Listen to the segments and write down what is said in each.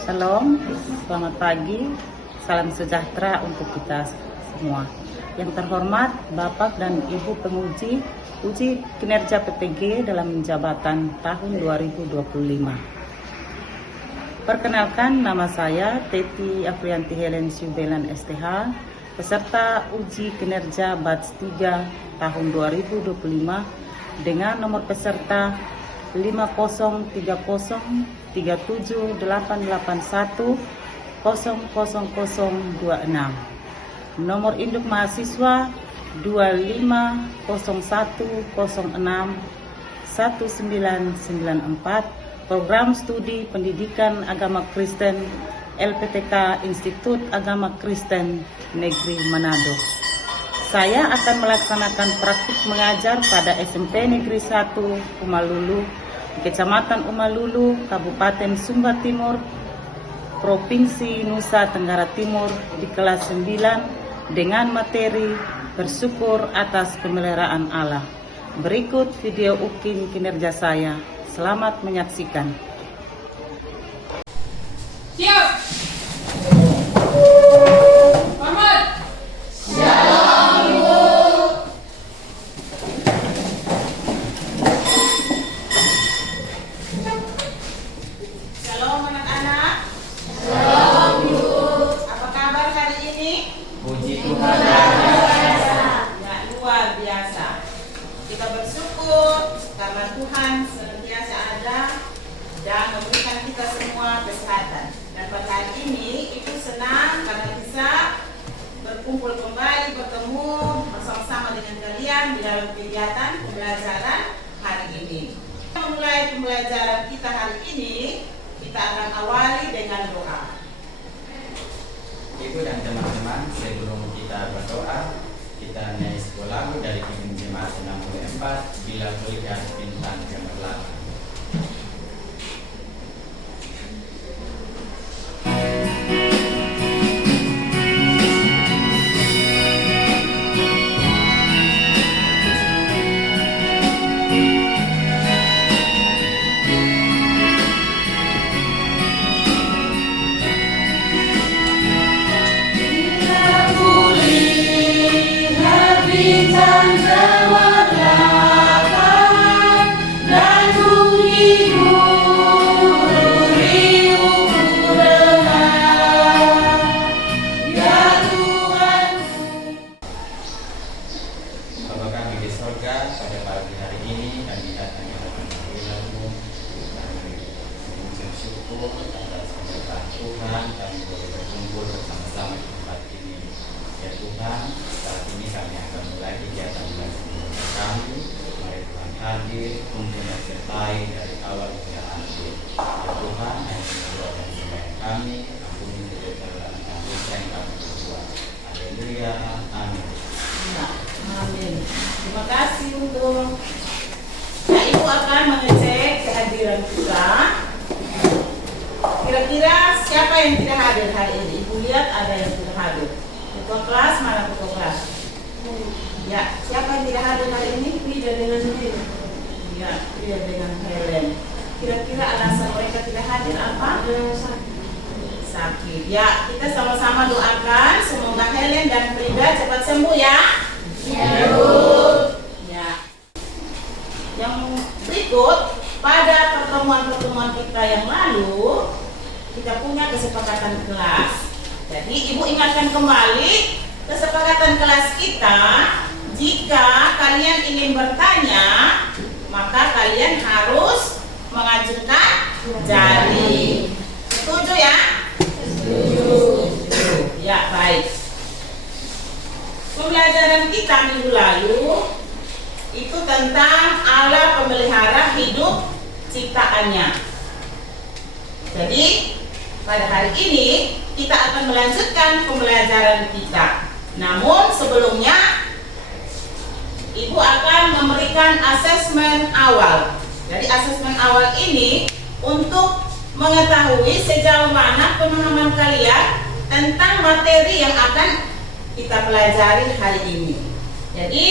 Shalom, selamat pagi, salam sejahtera untuk kita semua. Yang terhormat Bapak dan Ibu penguji uji kinerja PTG dalam jabatan tahun 2025. Perkenalkan, nama saya Teti Afrianti Helen Syubelan STH, peserta uji kinerja batch 3 tahun 2025 dengan nomor peserta 5030788100026, nomor induk mahasiswa 2501061994, program studi pendidikan agama Kristen LPTK Institut Agama Kristen Negeri Manado. Saya akan melaksanakan praktik mengajar pada SMP Negeri 1 Umalulu, di Kecamatan Umalulu, Kabupaten Sumba Timur, Provinsi Nusa Tenggara Timur, di kelas 9 dengan materi bersyukur atas pemeliharaan Allah. Berikut video ukin kinerja saya. Selamat menyaksikan. Siap. Shalom anak-anak. Shalom Bu. Apa kabar hari ini? Puji Tuhan. Ya, luar biasa. Kita bersyukur karena Tuhan senantiasa ada dan memberikan kita semua kesehatan. Dan pada hari ini Ibu senang karena bisa berkumpul kembali, bertemu bersama-sama dengan kalian di dalam kegiatan pembelajaran hari ini. Memulai pembelajaran kita hari ini, kita akan awali dengan doa. Ibu dan teman-teman, sebelum kita berdoa, kita nyanyi sebuah lagu dari Kirim Jemaat 64, Bila Melihat Bintang Gemerlap. Bintang gemerlap dan bunyi riuh dengar, ya Tuhanku. Bapa kami di sorga, pada pagi hari ini kami datang ke hadapan panggilan-Mu. Kami mengucap syukur atas keberkahan Tuhan, kami boleh berkumpul bersama-sama di tempat ini. Ya Tuhan, saat ini kami akan mulai kegiatan belajar mengajar kami. Mari Tuhan hadir untuk menyertai dari awal hingga akhir. Ya Tuhan, hanya berdoa dan sembahyang kami, ampuni kesalahan dan dosa yang kami berbuat. Haleluya, amin. Ya, amin. Terima kasih untuk. Nah, Ibu akan mengecek kehadiran kita. Kira-kira siapa yang tidak hadir hari ini? Ibu lihat ada yang tidak hadir. Ketua kelas, mana ketua kelas? Ya, siapa yang tidak hadir hari ini? Frida dengan Helen. Ya, Frida dengan Helen. Kira-kira alasan mereka tidak hadir apa? Sakit. Ya, kita sama-sama doakan semoga Helen dan Frida cepat sembuh ya. Ya. Ya. Yang berikut, pada pertemuan-pertemuan kita yang lalu, kita punya kesepakatan kelas. Jadi Ibu ingatkan kembali kesepakatan kelas kita. Jika kalian ingin bertanya, maka kalian harus mengajukan jari. Setuju ya? Setuju. Ya, baik. Pembelajaran kita minggu lalu itu tentang Allah pemelihara hidup ciptaannya. Jadi pada hari ini kita akan melanjutkan pembelajaran kita. Namun sebelumnya Ibu akan memberikan asesmen awal. Jadi asesmen awal ini untuk mengetahui sejauh mana pemahaman kalian tentang materi yang akan kita pelajari hari ini. Jadi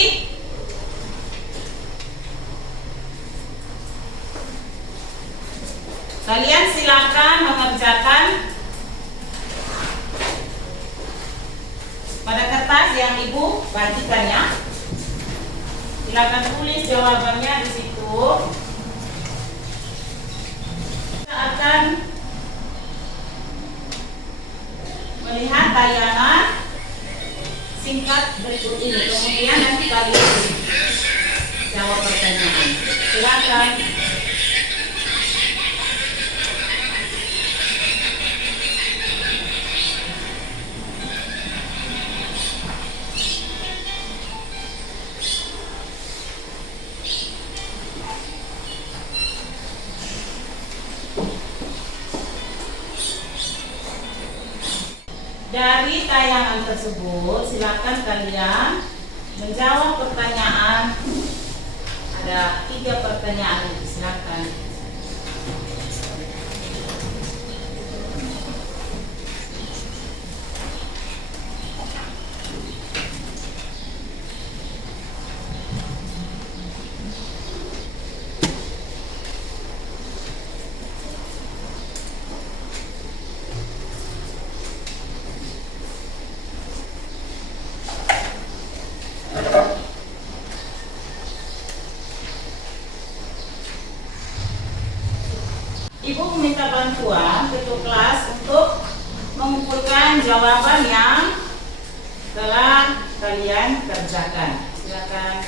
Kalian silakan mengerjakan pada kertas yang Ibu bagikan ya. Silakan tulis jawabannya di situ. Kita akan melihat tayangan singkat berikut ini. Kemudian nanti kalian jawab pertanyaan. Silakan. Dari tayangan tersebut, silakan kalian menjawab pertanyaan. Ada 3 pertanyaan, silakan. Ibu meminta bantuan ketua kelas untuk mengumpulkan jawaban yang telah kalian kerjakan. Silakan.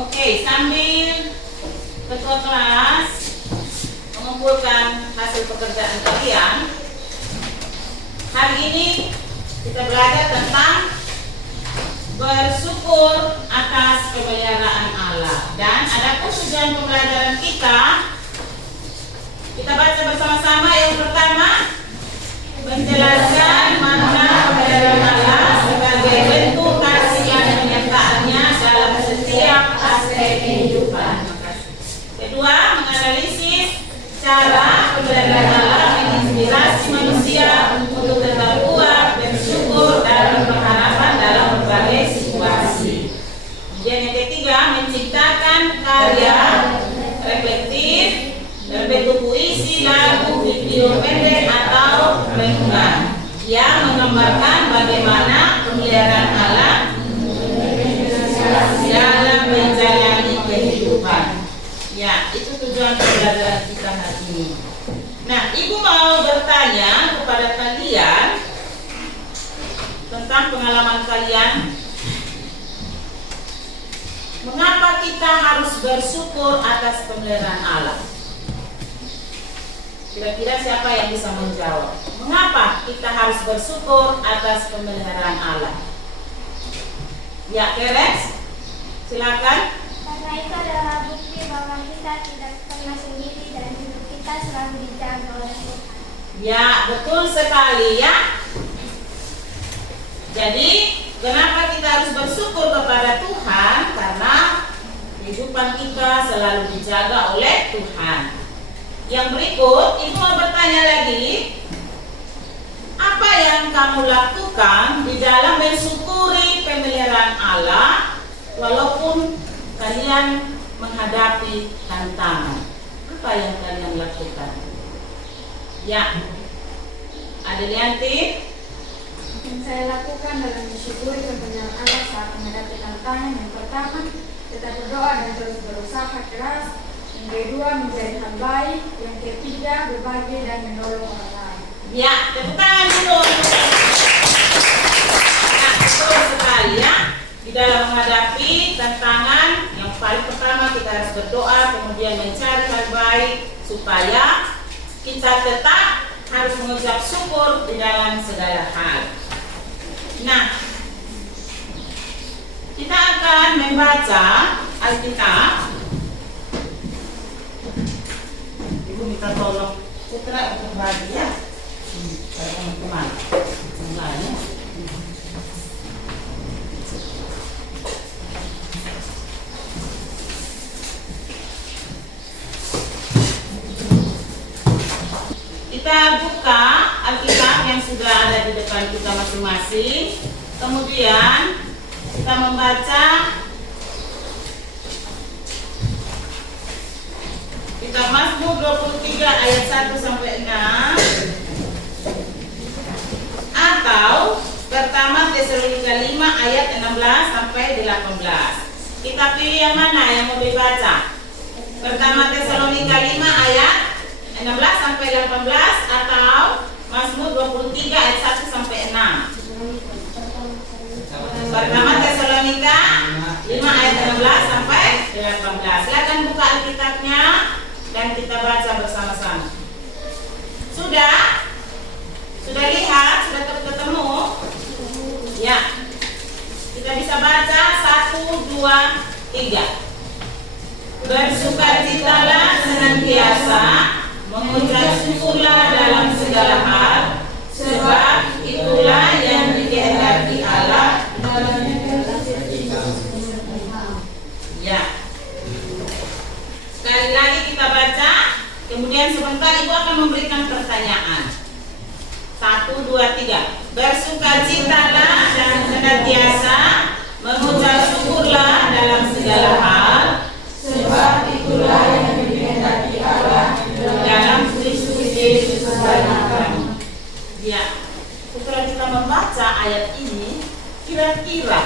Oke, sambil ketua kelas mengumpulkan hasil pekerjaan kalian, hari ini kita belajar tentang bersyukur atas pemeliharaan Allah. Dan ada tujuan pembelajaran kita baca bersama-sama. Yang pertama, menjelaskan makna pemeliharaan Allah sebagai bentuk kasih dan penyertaannya dalam setiap aspek kehidupan. Kedua, menganalisis cara pemeliharaan Allah menginspirasi manusia untuk tetap kuat, bersyukur, dan berharapan dalam berbagai situasi. Kemudian yang ketiga, menciptakan karya reflektif berbentuk puisi, lagu, video pendek atau renungan yang menggambarkan bagaimana pemeliharaan Allah dalam menjalani kehidupan. Ya, itu tujuan pembelajaran kita hari ini. Nah, Ibu mau bertanya kepada kalian tentang pengalaman kalian. Mengapa kita harus bersyukur atas pemeliharaan Allah? Kira-kira siapa yang bisa menjawab? Mengapa kita harus bersyukur atas pemeliharaan Allah? Ya, Keres, silakan. Karena itu adalah bukti bahwa kita tidak pernah sendiri dan hidup kita selalu dijaga oleh Tuhan. Ya, betul sekali ya. Jadi, kenapa kita harus bersyukur kepada Tuhan? Karena kehidupan kita selalu dijaga oleh Tuhan. Yang berikut, Ibu mau bertanya lagi. Apa yang kamu lakukan di dalam mensyukuri pemeliharaan Allah walaupun kalian menghadapi tantangan? Apa yang kalian lakukan? Ya, Adelianti. Yang saya lakukan dalam mensyukuri pemeliharaan Allah saat menghadapi tantangan, yang pertama, tetap berdoa dan terus berusaha keras. Yang kedua, menjadi hal baik. Yang ketiga, berbagi dan menolong orang lain. Ya, tepuk tangan dulu. Nah, betul sekali ya. Di dalam menghadapi tantangan, yang paling pertama kita harus berdoa, kemudian mencari hal baik supaya kita tetap harus mengucap syukur di dalam segala hal. Nah, kita akan membaca Alkitab. Ibu minta tolong Putra untuk bagi ya. Teman-teman yang lain. Kita buka Alkitab halaman kita masing-masing. Kemudian kita membaca kitab Mazmur 23 ayat 1 sampai 6 atau pertama Tesalonika 5 ayat 16 sampai 18. Kita pilih yang mana yang mau dibaca? Pertama Tesalonika 5 ayat 16 sampai 18 atau Mazmur 23 ayat 1 sampai 6. Pertama Tesalonika 5 ayat 16 sampai 18. Silakan buka Alkitabnya dan kita baca bersama-sama. Sudah? Sudah lihat? Sudah ketemu? Ya. Kita bisa baca 1, 2, 3. Bersukacitalah senantiasa, mengucap syukurlah dalam segala hal, sebab itulah yang dikehendaki Allah. Ya. Sekali lagi kita baca, kemudian sebentar Ibu akan memberikan pertanyaan. 1, 2, 3. Bersukacitalah dan senantiasa, mengucap syukurlah dalam segala hal, sebab itulah yang dikehendaki Allah dalam Kristus Yesus bagi kami. Ya, setelah kita membaca ayat ini, kira-kira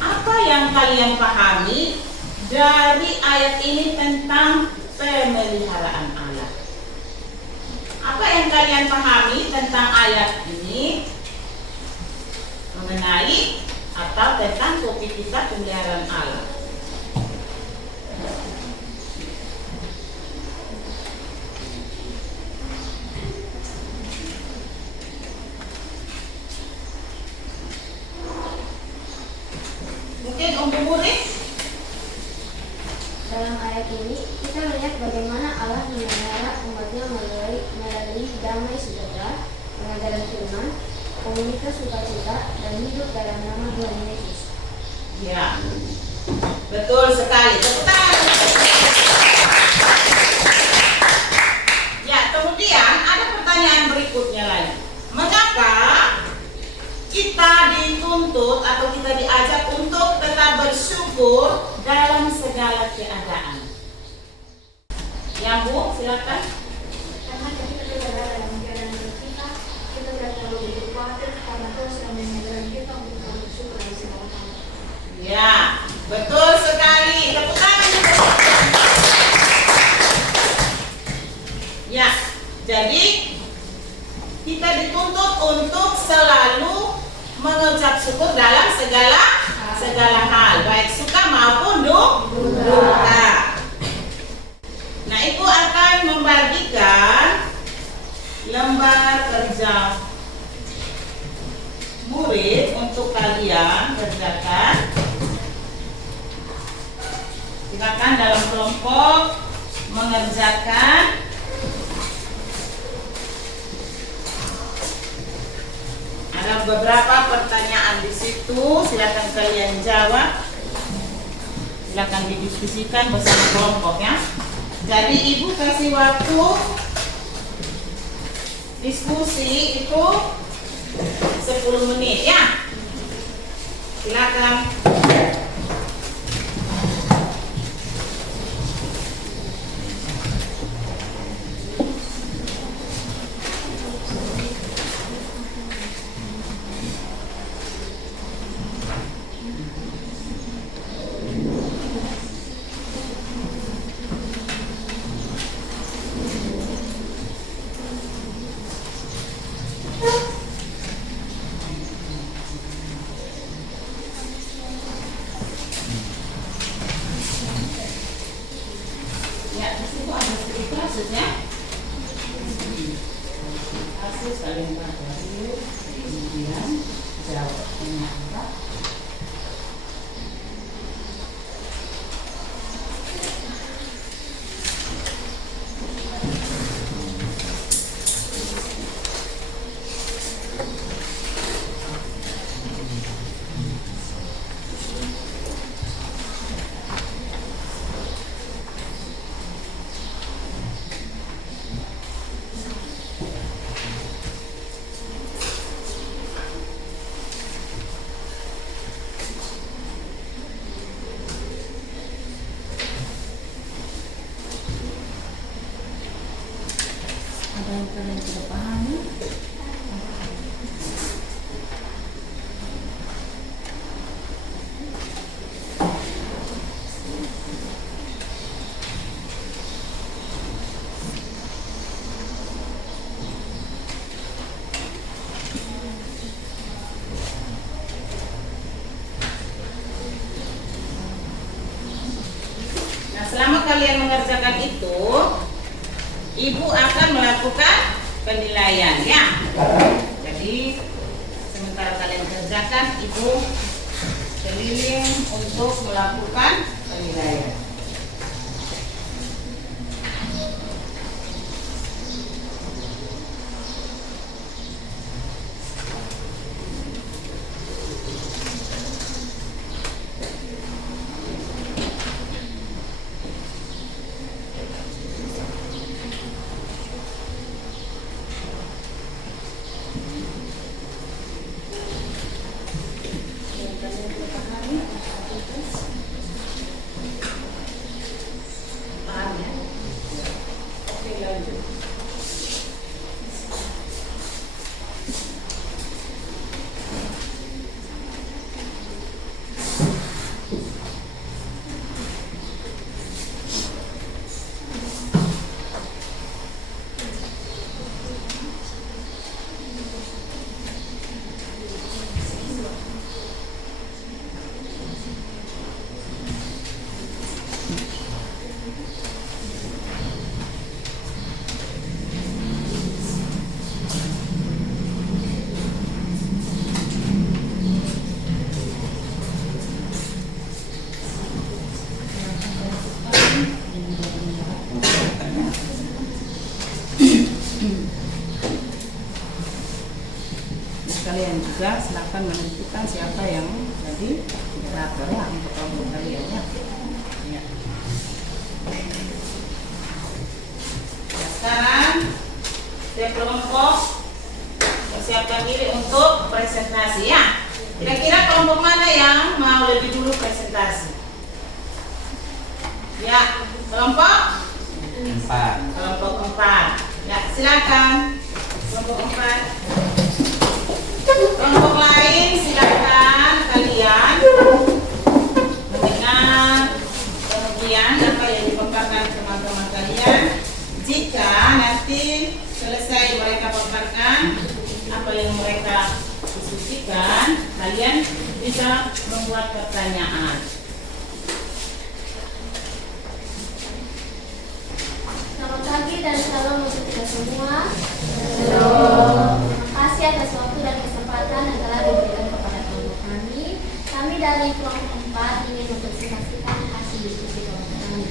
apa yang kalian pahami dari ayat ini tentang pemeliharaan Allah? Apa yang kalian pahami tentang ayat ini mengenai atau tentang topik kita pemeliharaan Allah? Mungkin untuk murid. Dalam ayat ini kita melihat bagaimana Allah memelihara umatnya melalui damai sejahtera, pengajaran firman, komunitas sukacita, dan hidup dalam nama Tuhan Yesus. Ya, betul sekali. Tepuk tangan. Ya, kemudian ada pertanyaan berikutnya lagi. Mengapa kita dituntut atau kita diajak untuk tetap bersyukur dalam segala keadaan? Ya Bu, silakan. Karena ketika kita berada dalam keadaan kita tidak perlu begitu khawatir karena Tuhan sedang mengajarkan kita untuk selalu bersyukur dalam segala hal. Ya, betul sekali. Tepuk tangan. Ya, jadi kita dituntut untuk selalu mengucap syukur dalam segala hal, baik suka maupun duka. Nah, Ibu akan membagikan lembar kerja murid untuk kalian kerjakan. Silakan dalam kelompok mengerjakan. Ada beberapa pertanyaan di situ, silakan kalian jawab. Silakan didiskusikan bersama kelompok ya. Jadi Ibu kasih waktu diskusi itu 10 menit ya. Silakan. kalian sudah pahami? Nah, selama kalian mengerjakan itu, ibu akan melakukan penilaian ya. Jadi sementara kalian kerjakan, ibu keliling untuk melakukan penilaian. Paham ya? Oke, lanjut. Kalian juga silakan menentukan siapa yang jadi moderator ya untuk kelompok kalian ya. Ya. Sekarang setiap kelompok persiapkan diri untuk presentasi ya. Kira-kira kelompok mana yang mau lebih dulu presentasi? Ya, kelompok 4. kelompok 4. Ya, silakan. Kelompok 4. Kelompok lain silakan kalian mendengar kemudian apa yang dipaparkan teman-teman kalian. Jika nanti selesai mereka paparkan apa yang mereka diskusikan, kalian bisa membuat pertanyaan. Selamat pagi dan salam untuk kita semua. Terima kasih atas waktu dan kesempatan yang telah diberikan kepada kelompok kami. Kami dari kelompok 4 ingin mempresentasikan hasil diskusi kelompok kami.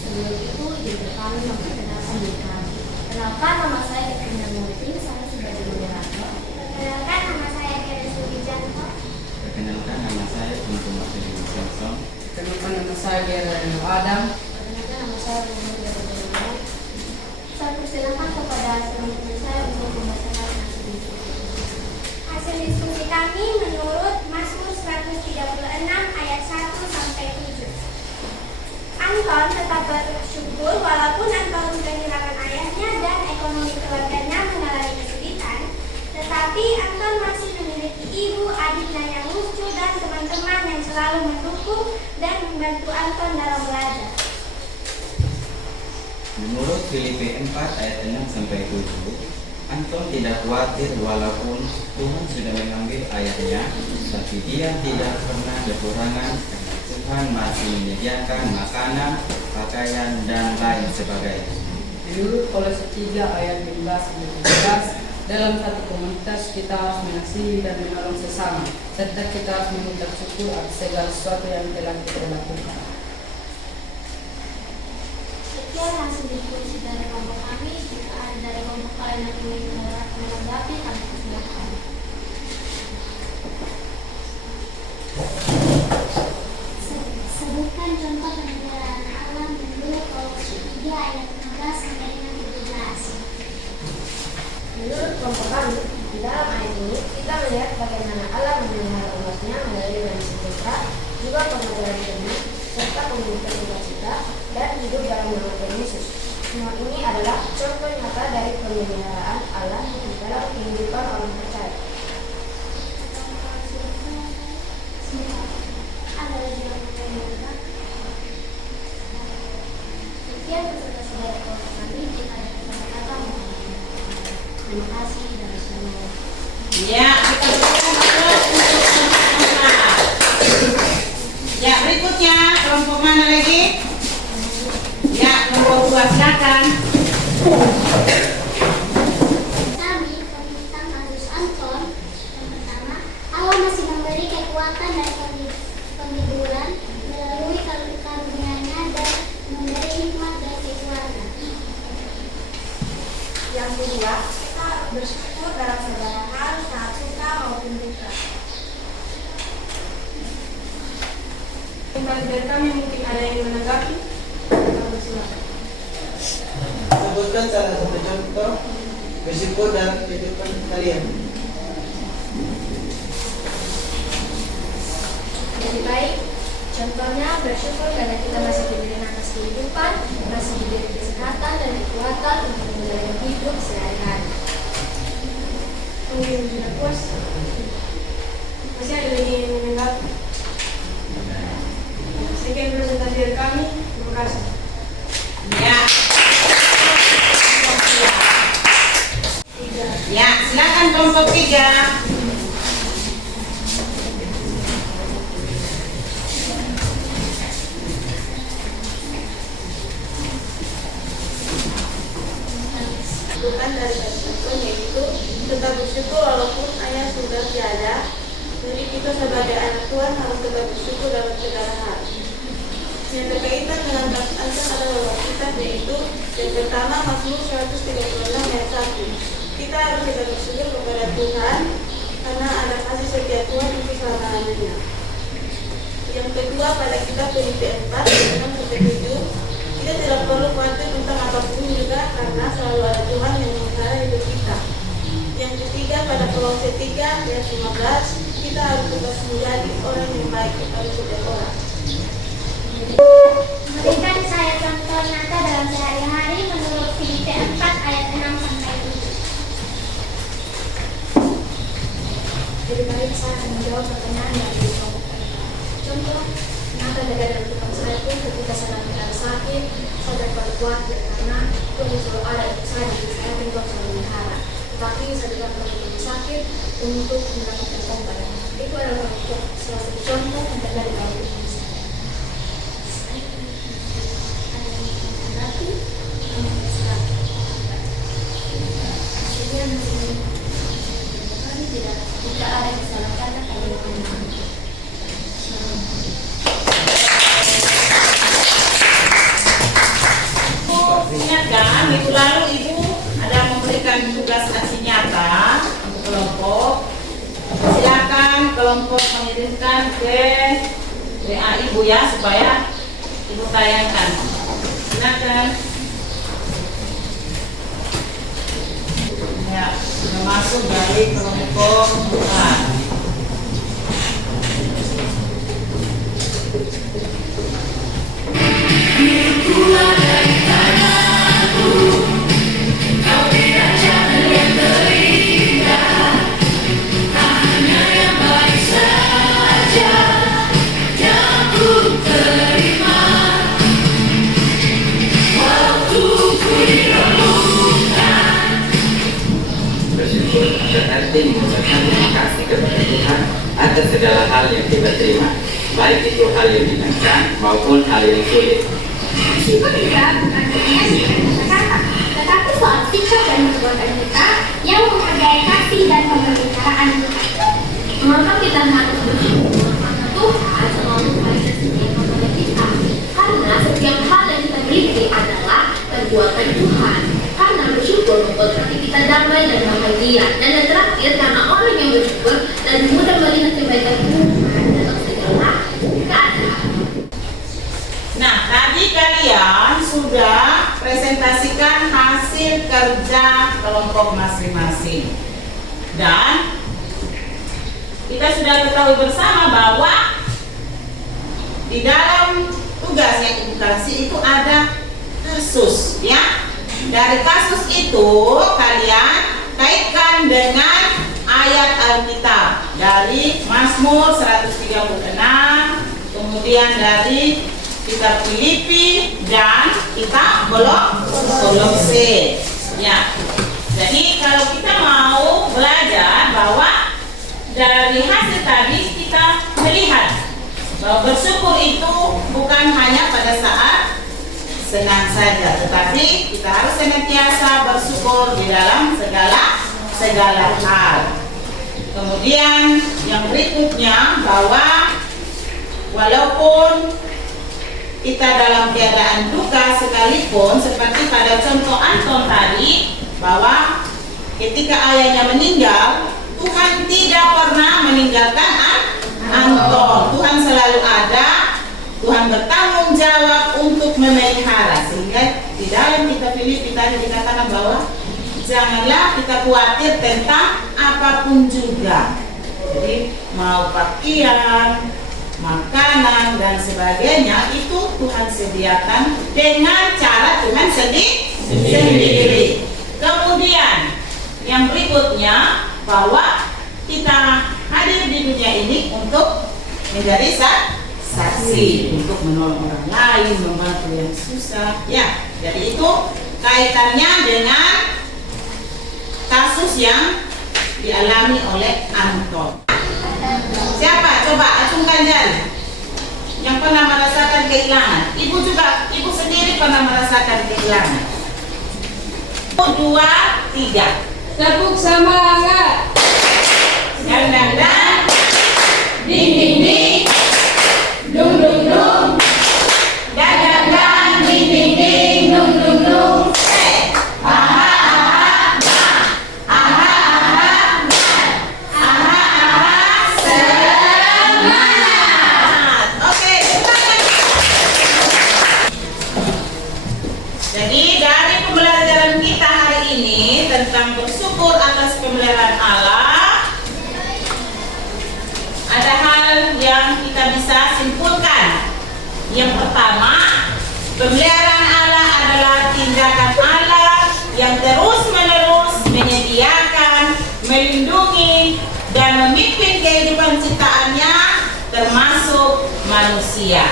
Sebelum itu, izinkan kami memperkenalkan diri kami. Kenalkan, nama saya Katrina Murti, saya sebagai moderator. Kenalkan, nama saya Karen Subijanto. Perkenalkan, nama saya Untung Martin Samson. Kenalkan, nama saya Geraldine Adam. Perkenalkan, nama saya Bumbu Dari. Saya persilakan kepada teman-teman saya untuk membacakan hasil diskusi. Hasil diskusi kami menurut Mazmur 136 ayat 1 sampai 7. Anton tetap bersyukur walaupun Anton kehilangan ayahnya dan ekonomi keluarganya mengalami kesulitan, tetapi Anton masih memiliki ibu, adiknya yang lucu dan teman-teman yang selalu mendukung dan membantu Anton dalam belajar. Menurut Filipi 4 ayat 6 sampai 7, Anton tidak khawatir walaupun Tuhan sudah mengambil ayahnya, tapi dia tidak pernah kekurangan karena Tuhan masih menyediakan makanan, pakaian, dan lain sebagainya. Menurut Kolose 3 ayat 15 sampai 17, dalam satu komunitas kita harus mengasihi dan menolong sesama, serta kita harus mengucap syukur atas segala sesuatu yang telah kita lakukan. Sekian hasil diskusi dari kelompok kami. Jika ada dari kelompok lain yang ingin menanggapi, kami persilahkan. Sebutkan contoh penyelenggaraan alam menurut Kolose 3 ayat 15 sampai dengan 17. Menurut kelompok kami, di dalam ayat ini kita melihat bagaimana Allah memelihara umatnya melalui Nabi Musa, juga pengajaran firman, serta komunitas sukacita dan hidup dalam nama Tuhan Yesus. Semua ini adalah contoh nyata dari pemeliharaan Allah di dalam kehidupan orang percaya. Terima kasih dan selamat. Ya, kita berikan aplaus untuk kelompok A. Ya, berikutnya kelompok mana lagi? Ya, kelompok 2 silakan. Kami tentang Aziz Anton. Yang pertama, Allah masih memberi kekuatan dan penghiburan melalui karunia-Nya dan memberi hikmat dan kekuatan. Yang kedua, kita bersyukur dalam segala hal, saat suka maupun duka. Dari kami mungkin ada yang menanggapi. Silakan. Sebutkan salah satu contoh bersyukur dalam kehidupan kalian. Lebih baik, contohnya bersyukur karena kita masih diberi nafas kehidupan, masih diberi kesehatan dan kekuatan untuk menjalani hidup sehari-hari. Mungkin sudah puas. Masih ada lagi yang menanggapi. Sekian presentasi dari kami. Terima kasih. Ya. Ya, silakan kelompok 3. Bukan dari bersyukur, yaitu tetap bersyukur walaupun ayah sudah tiada. Jadi kita sebagai anak Tuhan harus tetap bersyukur dalam segala hal. Yang berkaitan dengan bacaan adalah kitab, yaitu yang pertama Mazmur 136 ayat 1. Kita harus tetap bersyukur kepada Tuhan karena ada kasih setia Tuhan untuk selama-lamanya. Yang kedua pada kitab Filipi 4 ayat 6-7, kita tidak perlu khawatir tentang apapun juga karena selalu ada Tuhan yang memelihara hidup kita. Yang ketiga pada Kolose 3 ayat 15, kita harus tetap menjadi orang yang baik kepada setiap orang. Berikan saya contoh nyata dalam sehari-hari menurut Filipi 4 ayat 6-7. Lebih baik saya akan menjawab pertanyaan dari kelompok ini. Contoh, nyata dalam kehidupan saya pun ketika saya lagi sakit, saya dapat khawatir karena Tuhan selalu ada untuk saya dan saya pun Tuhan selalu melihara. Tetapi saya tidak perlu rumah sakit untuk mendapatkan obat. Itu adalah salah satu contoh yang terjadi dalam hidup saya. Tidak ada kesalahan kata kalau Ingat kan, minggu lalu Ibu ada memberikan tugas aksi nyata untuk kelompok. Silakan kelompok mengirimkan ke WA Ibu ya supaya Ibu tayangkan. Silakan. Ya, sudah masuk dari kelompok 4. Bersyukur berarti mengucapkan terima kasih kepada Tuhan atas segala hal yang kita terima, baik itu hal yang menyenangkan maupun hal yang sulit. Syukur juga bukan hanya kata-kata, tetapi soal sikap dan perbuatan kita yang menghargai kasih dan pemeliharaan Tuhan. Mengapa kita harus bersyukur? Karena Tuhan selalu memberikan setiap kepada kita. Karena setiap hal yang kita miliki adalah perbuatan Tuhan. Karena bersyukur membuat hati kita damai dan bahagia. Dan yang terakhir, karena orang yang bersyukur dan mudah melihat kebaikan Tuhan dalam segala keadaan. Nah, tadi kalian sudah presentasikan hasil kerja kelompok masing-masing. Dan kita sudah ketahui bersama bahwa di dalam tugas yang Ibu kasih itu ada kasus, ya. Dari kasus itu kalian kaitkan dengan ayat Alkitab dari Mazmur 136, kemudian dari kitab Filipi dan kitab Kolose. Ya. Jadi kalau kita mau belajar bahwa dari hasil tadi kita melihat bahwa bersyukur itu bukan hanya pada saat senang saja, tetapi kita harus senantiasa bersyukur di dalam segala hal. Kemudian yang berikutnya bahwa walaupun kita dalam keadaan duka sekalipun, seperti pada contoh Anton tadi, bahwa ketika ayahnya meninggal, Tuhan tidak pernah meninggalkan Anton. Tuhan selalu ada, Tuhan bertanggung jawab untuk memelihara. Sehingga di dalam kitab Filipi tadi dikatakan bahwa janganlah kita khawatir tentang apapun juga. Jadi mau pakaian, makanan dan sebagainya itu Tuhan sediakan dengan cara Tuhan sendiri. Kemudian yang berikutnya bahwa kita hadir di dunia ini untuk menjadi saksi, untuk menolong orang lain, membantu yang susah. Ya, jadi itu kaitannya dengan kasus yang dialami oleh Anton. Siapa? Coba acungkan jari. Yang pernah merasakan kehilangan. Ibu juga, ibu sendiri pernah merasakan kehilangan. 1, 2, 3. Tepuk semangat. Dan ding ding ding, dung dung dung, dan ding ding ding, dung dung dung. Tentang bersyukur atas pemeliharaan Allah, ada hal yang kita bisa simpulkan. Yang pertama, pemeliharaan Allah adalah tindakan Allah yang terus-menerus menyediakan, melindungi, dan memimpin kehidupan ciptaannya, termasuk manusia.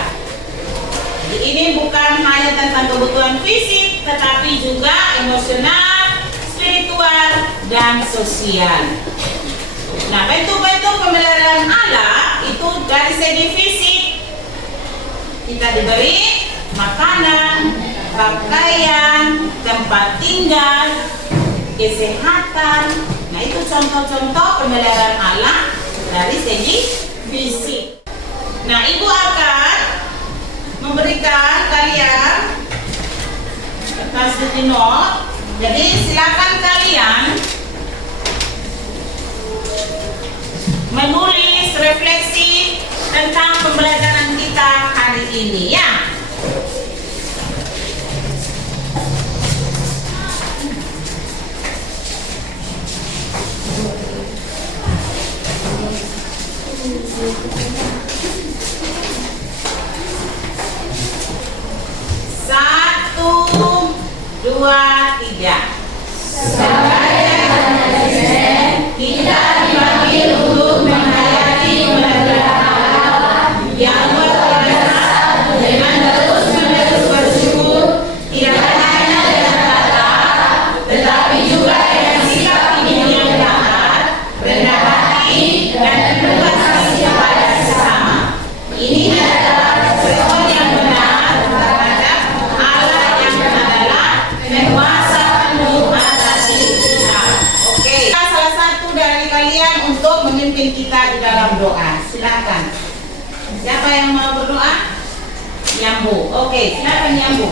Jadi ini bukan hanya tentang kebutuhan fisik, tetapi juga emosional, spiritual, dan sosial. Nah, bentuk-bentuk pemeliharaan Allah itu dari segi fisik, kita diberi makanan, pakaian, tempat tinggal, kesehatan. Nah, itu contoh-contoh pemeliharaan Allah dari segi fisik. Nah, ibu akan memberikan kalian kertas note. Jadi silakan kalian menulis refleksi tentang pembelajaran kita hari ini, ya. Satu, 2, 3. Kita dipanggil untuk menghayati pemeliharaan Allah yang luar biasa dengan terus-menerus bersyukur, tidak hanya dengan kata, tetapi juga dengan sikap hidup yang taat, rendah hati, dan berbuat kasih kepada sesama. Ini adalah respon yang benar terhadap Allah yang adalah penguasa penuh atas hidup kita. Oke. Salah satu dari kalian untuk memimpin kita di dalam doa. Silakan. Siapa yang mau berdoa? Nyambu. Oke, silakan nyambu.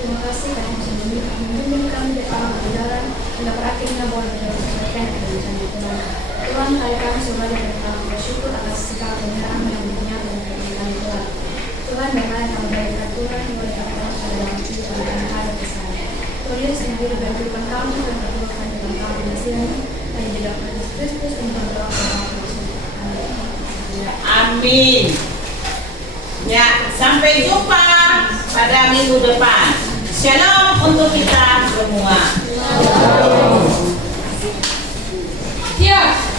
Terima kasih karena membimbing kami dalam berjalan dan dapat akhirnya boleh menyelesaikan kehidupan Tuhan. Tuhan, hari kami sebagai berterima bersyukur atas segala pemeliharaan yang dinyatakan dan kebaikan Tuhan. Tuhan, bagaimana kami berikan Tuhan boleh kami pada dalam kehidupan kami ada kesalahan. Tulis sendiri dan kehidupan kami dan pertemukan dengan kami di sini dan tidak pernah Kristus untuk doa Amin. Ya, sampai jumpa pada minggu depan. Shalom untuk kita semua. Ya.